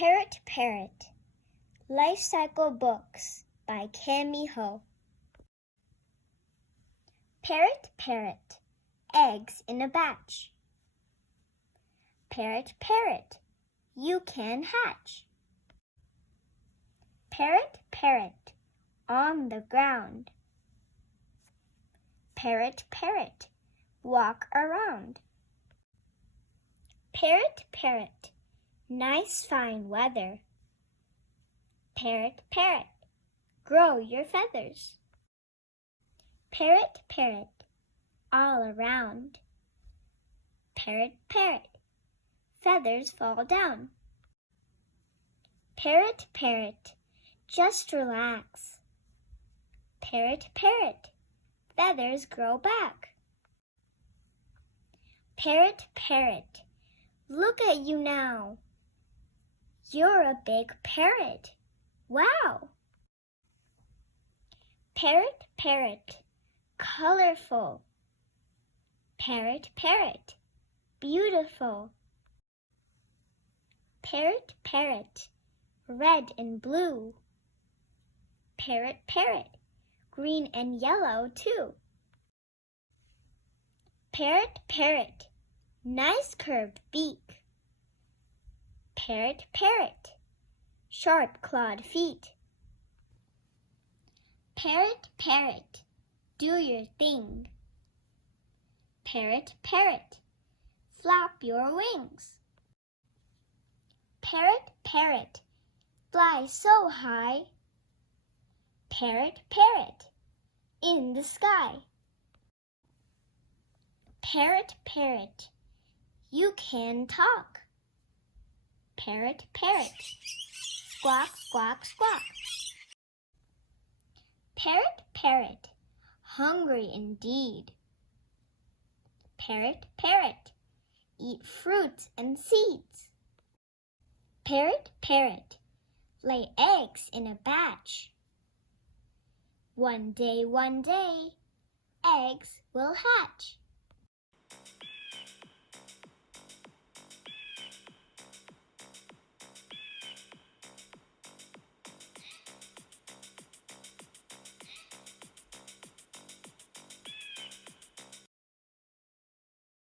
Parrot Parrot, Life Cycle Books by Cammie Ho. Parrot Parrot, eggs in a batch. Parrot Parrot, you can hatch. Parrot Parrot, on the ground. Parrot Parrot, walk around. Parrot Parrot, nice fine weather. Parrot Parrot, grow your feathers. Parrot Parrot, all around. Parrot Parrot, feathers fall down. Parrot Parrot, just relax. Parrot Parrot, feathers grow back. Parrot Parrot, look at you now. You're a big parrot. Wow! Parrot Parrot, colorful. Parrot Parrot, beautiful. Parrot Parrot, red and blue. Parrot Parrot, green and yellow too. Parrot Parrot, nice curved beak. Parrot Parrot, sharp clawed feet. Parrot Parrot, do your thing. Parrot Parrot, flap your wings. Parrot Parrot, fly so high. Parrot Parrot, in the sky. Parrot Parrot, you can talk. Parrot Parrot, squawk, squawk, squawk. Parrot Parrot, hungry indeed. Parrot Parrot, eat fruits and seeds. Parrot Parrot, lay eggs in a batch. One day, eggs will hatch.